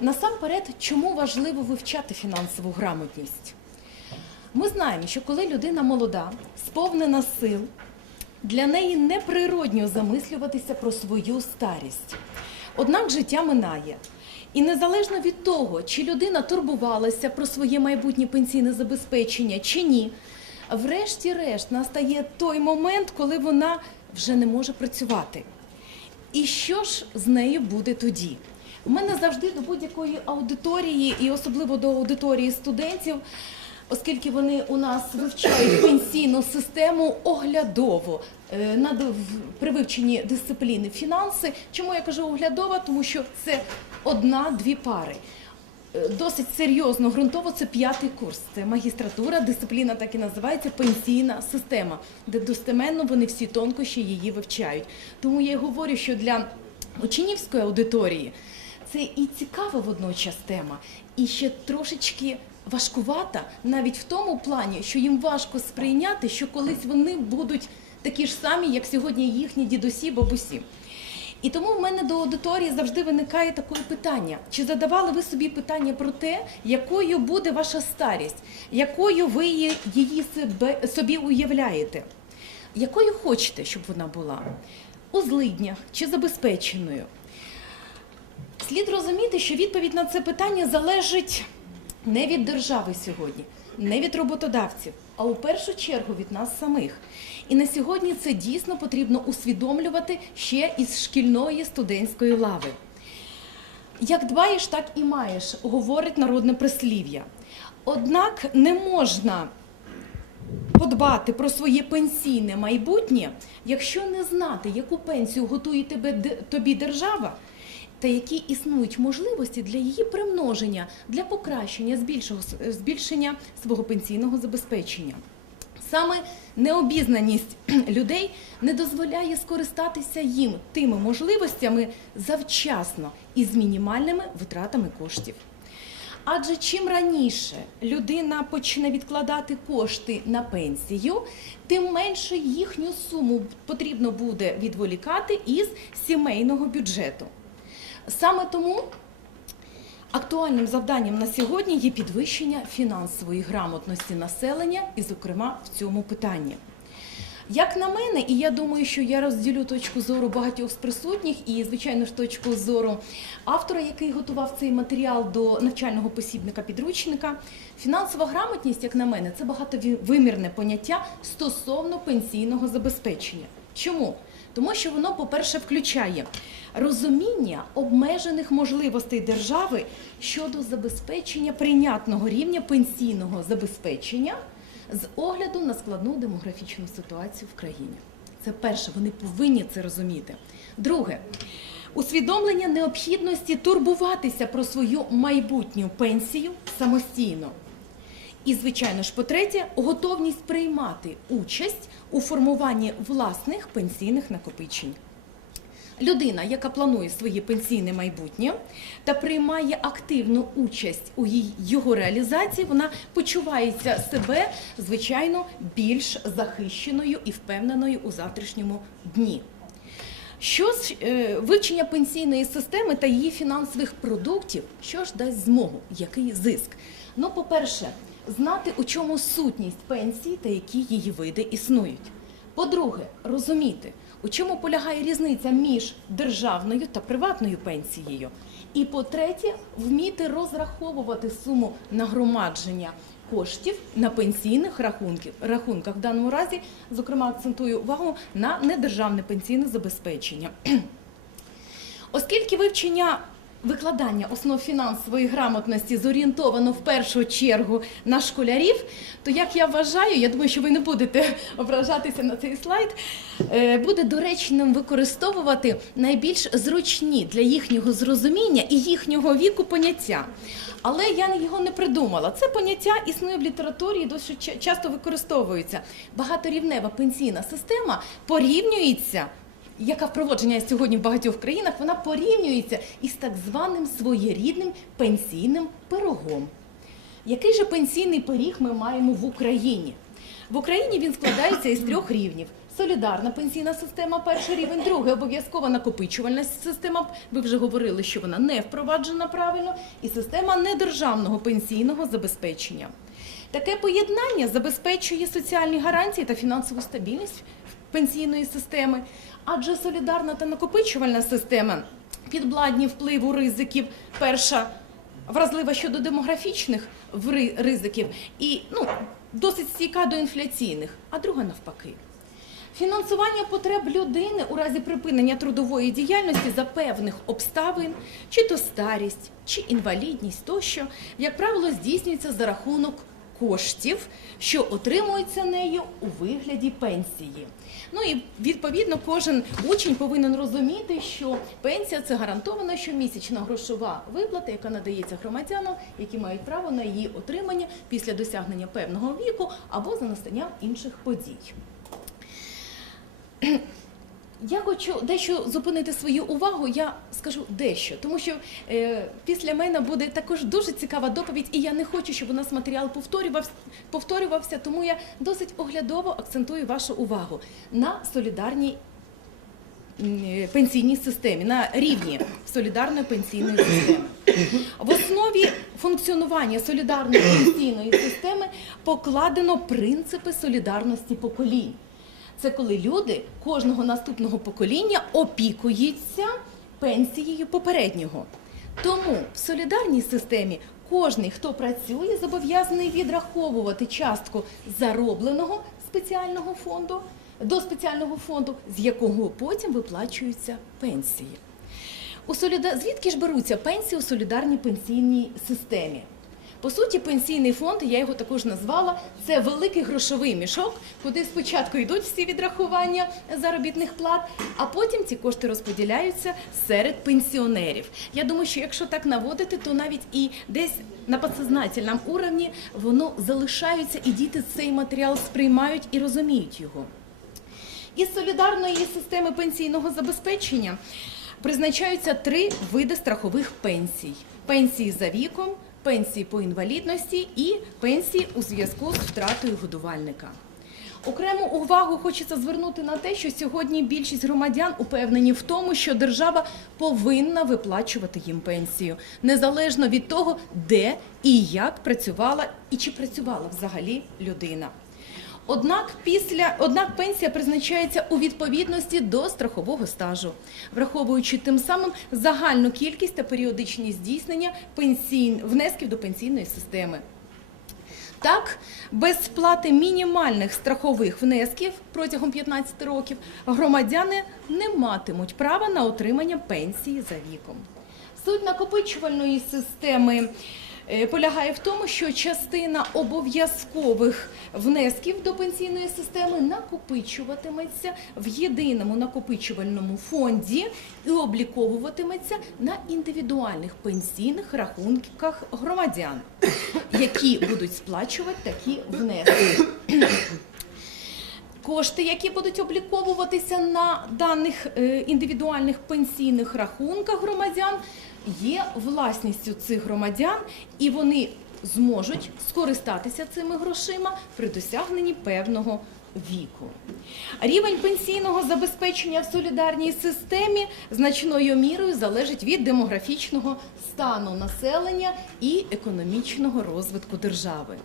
Насамперед, чому важливо вивчати фінансову грамотність? Ми знаємо, що коли людина молода, сповнена сил, для неї неприродньо замислюватися про свою старість. Однак життя минає. І незалежно від того, чи людина турбувалася про своє майбутнє пенсійне забезпечення чи ні, врешті-решт настає той момент, коли вона вже не може працювати. І що ж з нею буде тоді? У мене завжди до будь-якої аудиторії, і особливо до аудиторії студентів, оскільки вони у нас вивчають пенсійну систему оглядово е, при вивченні дисципліни фінанси. Чому я кажу оглядова? Тому що це одна-дві пари. Е, Досить серйозно, ґрунтово це п'ятий курс. Це магістратура, дисципліна так і називається пенсійна система, де достеменно вони всі тонкощі її вивчають. Тому я й говорю, що для учнівської аудиторії це і цікава водночас тема, і ще трошечки важкувата, навіть в тому плані, що їм важко сприйняти, що колись вони будуть такі ж самі, як сьогодні їхні дідусі, бабусі. І тому в мене до аудиторії завжди виникає таке питання: чи задавали ви собі питання про те, якою буде ваша старість, якою ви її собі уявляєте? Якою хочете, щоб вона була? У злиднях чи забезпеченою? Слід розуміти, що відповідь на це питання залежить не від держави сьогодні, не від роботодавців, а у першу чергу від нас самих. І на сьогодні це дійсно потрібно усвідомлювати ще із шкільної студентської лави. Як дбаєш, так і маєш, говорить народне прислів'я. Однак не можна подбати про своє пенсійне майбутнє, якщо не знати, яку пенсію готує тебе тобі держава, та які існують можливості для її примноження, для покращення, збільшого- збільшення свого пенсійного забезпечення. Саме необізнаність людей не дозволяє скористатися їм тими можливостями завчасно і з мінімальними витратами коштів. Адже чим раніше людина почне відкладати кошти на пенсію, тим менше їхню суму потрібно буде відволікати із сімейного бюджету. Саме тому актуальним завданням на сьогодні є підвищення фінансової грамотності населення, і, зокрема, в цьому питанні. Як на мене, і я думаю, що я розділю точку зору багатьох з присутніх, і, звичайно ж, точку зору автора, який готував цей матеріал до навчального посібника підручника. Фінансова грамотність, як на мене, це багатовимірне поняття стосовно пенсійного забезпечення. Чому? Тому що воно, по-перше, включає розуміння обмежених можливостей держави щодо забезпечення прийнятного рівня пенсійного забезпечення з огляду на складну демографічну ситуацію в країні. Це перше, вони повинні це розуміти. Друге, усвідомлення необхідності турбуватися про свою майбутню пенсію самостійно. І, звичайно ж, по-третє, готовність приймати участь у формуванні власних пенсійних накопичень. Людина, яка планує своє пенсійне майбутнє та приймає активну участь у його реалізації, вона почувається себе, звичайно, більш захищеною і впевненою у завтрашньому дні. Що ж е, вивчення пенсійної системи та її фінансових продуктів, що ж дасть змогу, який зиск? Ну, по-перше, знати, у чому сутність пенсії та які її види існують. По-друге, розуміти, у чому полягає різниця між державною та приватною пенсією. І по-третє, вміти розраховувати суму нагромадження коштів на пенсійних рахунків, рахунках. В даному разі, зокрема, акцентую увагу на недержавне пенсійне забезпечення. Оскільки вивчення викладання основ фінансової грамотності зорієнтовано в першу чергу на школярів, то як я вважаю, я думаю, що ви не будете ображатися на цей слайд, е, буде доречним використовувати найбільш зручні для їхнього зрозуміння і їхнього віку поняття. Але я його не придумала. Це поняття існує в літературі і досить часто використовується. Багаторівнева пенсійна система порівнюється яка впровадження сьогодні в багатьох країнах, вона порівнюється із так званим своєрідним пенсійним пирогом. Який же пенсійний пиріг ми маємо в Україні? В Україні він складається із трьох рівнів: солідарна пенсійна система, перший рівень, другий обов'язкова накопичувальна система. Ви вже говорили, що вона не впроваджена правильно, і система недержавного пенсійного забезпечення. Таке поєднання забезпечує соціальні гарантії та фінансову стабільність пенсійної системи, адже солідарна та накопичувальна система підвладні впливу ризиків. Перша вразлива щодо демографічних ризиків і ну, досить стійка до інфляційних, а друга навпаки. Фінансування потреб людини у разі припинення трудової діяльності за певних обставин, чи то старість, чи інвалідність тощо, як правило, здійснюється за рахунок коштів, що отримуються нею у вигляді пенсії. Ну і відповідно кожен учень повинен розуміти, що пенсія це гарантована щомісячна грошова виплата, яка надається громадянам, які мають право на її отримання після досягнення певного віку або за настання інших подій. Я хочу дещо зупинити свою увагу. Я скажу дещо, тому що е, після мене буде також дуже цікава доповідь, і я не хочу, щоб у нас матеріал повторювався, повторювався, тому я досить оглядово акцентую вашу увагу на солідарній е, пенсійній системі, на рівні солідарної пенсійної системи. В основі функціонування солідарної пенсійної системи покладено принципи солідарності поколінь. Це коли люди кожного наступного покоління опікуються пенсією попереднього. Тому в солідарній системі кожний, хто працює, зобов'язаний відраховувати частку заробленого спеціального фонду до спеціального фонду, з якого потім виплачуються пенсії. У соліда... Звідки ж беруться пенсії у солідарній пенсійній системі? По суті, пенсійний фонд, я його також назвала, це великий грошовий мішок, куди спочатку йдуть всі відрахування заробітних плат, а потім ці кошти розподіляються серед пенсіонерів. Я думаю, що якщо так наводити, то навіть і десь на підсознательному уровні воно залишається, і діти цей матеріал сприймають і розуміють його. Із солідарної системи пенсійного забезпечення призначаються три види страхових пенсій: пенсії за віком, пенсії по інвалідності і пенсії у зв'язку з втратою годувальника. Окрему увагу хочеться звернути на те, що сьогодні більшість громадян упевнені в тому, що держава повинна виплачувати їм пенсію, незалежно від того, де і як працювала і чи працювала взагалі людина. Однак після однак пенсія призначається у відповідності до страхового стажу, враховуючи тим самим загальну кількість та періодичність здійснення пенсійн... внесків до пенсійної системи. Так, без сплати мінімальних страхових внесків протягом 15 років громадяни не матимуть права на отримання пенсії за віком. Суть накопичувальної системи полягає в тому, що частина обов'язкових внесків до пенсійної системи накопичуватиметься в єдиному накопичувальному фонді і обліковуватиметься на індивідуальних пенсійних рахунках громадян, які будуть сплачувати такі внески. Кошти, які будуть обліковуватися на даних е, індивідуальних пенсійних рахунках громадян, є власністю цих громадян, і вони зможуть скористатися цими грошима при досягненні певного віку. Рівень пенсійного забезпечення в солідарній системі значною мірою залежить від демографічного стану населення і економічного розвитку держави.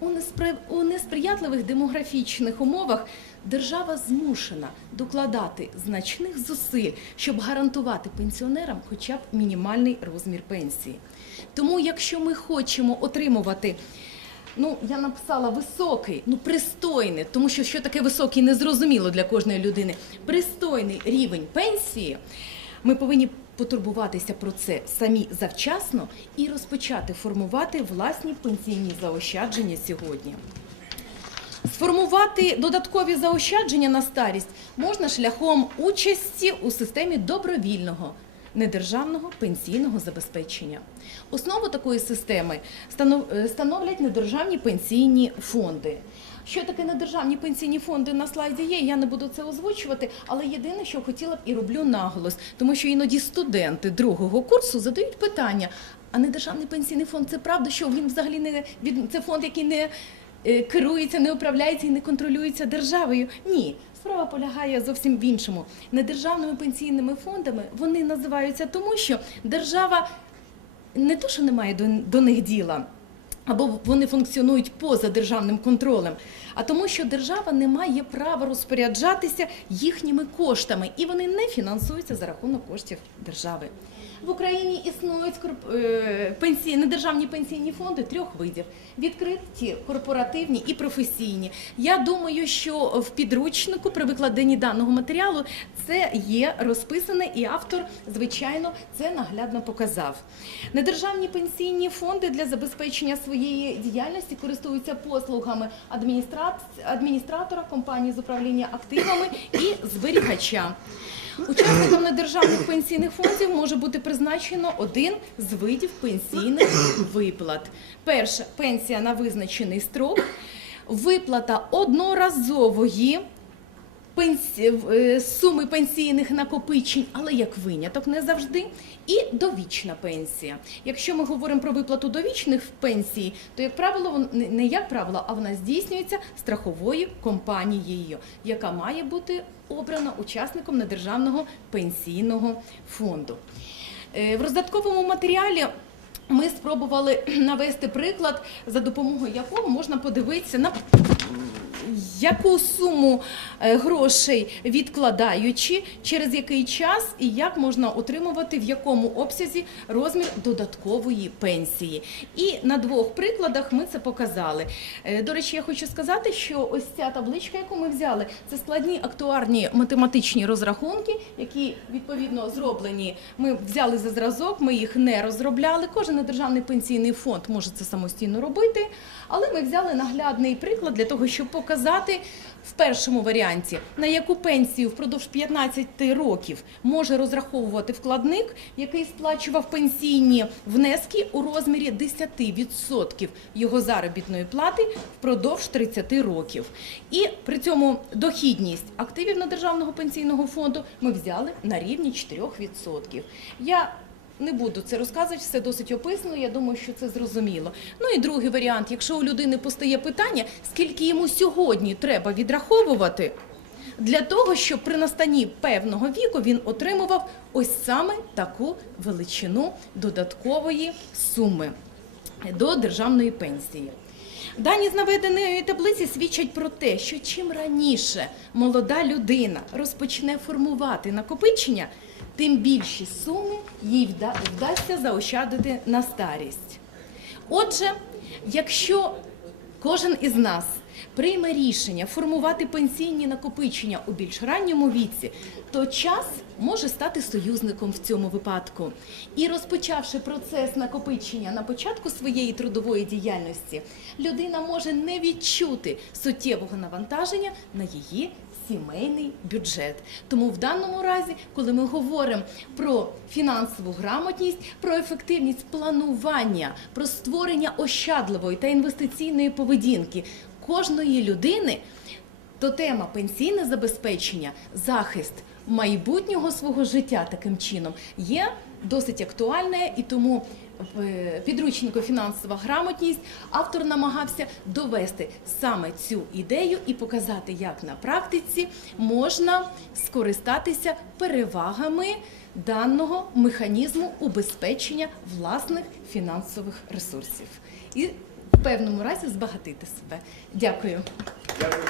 У неспри- у несприятливих демографічних умовах держава змушена докладати значних зусиль, щоб гарантувати пенсіонерам хоча б мінімальний розмір пенсії. Тому, якщо ми хочемо отримувати Ну, я написала високий, ну пристойний, тому що що таке високий, незрозуміло для кожної людини. Пристойний рівень пенсії. Ми повинні потурбуватися про це самі завчасно і розпочати формувати власні пенсійні заощадження сьогодні. Сформувати додаткові заощадження на старість можна шляхом участі у системі добровільного недержавного пенсійного забезпечення. Основу такої системи е, становлять недержавні пенсійні фонди. Що таке недержавні пенсійні фонди на слайді є, я не буду це озвучувати, але єдине, що хотіла б і роблю наголос, тому що іноді студенти другого курсу задають питання: а недержавний пенсійний фонд це правда, що він взагалі не це фонд, який не е, керується, не управляється і не контролюється державою. Ні, Справа полягає зовсім в іншому. Недержавними пенсійними фондами вони називаються тому, що держава не то, що не має до них діла, або вони функціонують поза державним контролем, а тому, що держава не має права розпоряджатися їхніми коштами, і вони не фінансуються за рахунок коштів держави. В Україні існують корп- е, пенсії, недержавні пенсійні фонди трьох видів: відкриті, корпоративні і професійні. Я думаю, що в підручнику при викладенні даного матеріалу це є розписане, і автор, звичайно, це наглядно показав. Недержавні пенсійні фонди для забезпечення своєї діяльності користуються послугами адміністра- адміністратора компанії з управління активами і зберігача. Учасникам недержавних пенсійних фондів може бути призначено один з видів пенсійних виплат. Перша пенсія на визначений строк, виплата одноразової пенсі... е, суми пенсійних накопичень, але як виняток не завжди, і довічна пенсія. Якщо ми говоримо про виплату довічних пенсій, то як правило, не- як правило, а вона здійснюється страховою компанією, яка має бути обрана учасником недержавного пенсійного фонду. Е, В роздатковому матеріалі ми спробували навести приклад, за допомогою якого можна подивитися на яку суму е, грошей відкладаючи, через який час і як можна отримувати в якому обсязі розмір додаткової пенсії. І на двох прикладах ми це показали. Е, До речі, я хочу сказати, що ось ця табличка, яку ми взяли, це складні актуарні математичні розрахунки, які відповідно зроблені. Ми взяли за зразок, ми їх не розробляли. Кожен державний пенсійний фонд може це самостійно робити. Але ми взяли наглядний приклад для того, щоб показати в першому варіанті, на яку пенсію впродовж 15 років може розраховувати вкладник, який сплачував пенсійні внески у розмірі 10% його заробітної плати впродовж 30 років. І при цьому дохідність активів на державного пенсійного фонду ми взяли на рівні 4%. Я не буду це розказувати, все досить описано. Я думаю, що це зрозуміло. Ну і другий варіант, якщо у людини постає питання, скільки йому сьогодні треба відраховувати для того, щоб при настанні певного віку він отримував ось саме таку величину додаткової суми до державної пенсії. Дані з наведеної таблиці свідчать про те, що чим раніше молода людина розпочне формувати накопичення, тим більші суми їй вда- вдасться заощадити на старість. Отже, якщо кожен із нас прийме рішення формувати пенсійні накопичення у більш ранньому віці, то час може стати союзником в цьому випадку. І розпочавши процес накопичення на початку своєї трудової діяльності, людина може не відчути суттєвого навантаження на її сімейний бюджет. Тому в даному разі, коли ми говоримо про фінансову грамотність, про ефективність планування, про створення ощадливої та інвестиційної поведінки кожної людини, то тема пенсійне забезпечення, захист майбутнього свого життя таким чином є досить актуальне. І тому в е, підручнику фінансова грамотність автор намагався довести саме цю ідею і показати, як на практиці можна скористатися перевагами даного механізму убезпечення власних фінансових ресурсів. І певному разі збагатити себе. Дякую. Дякую.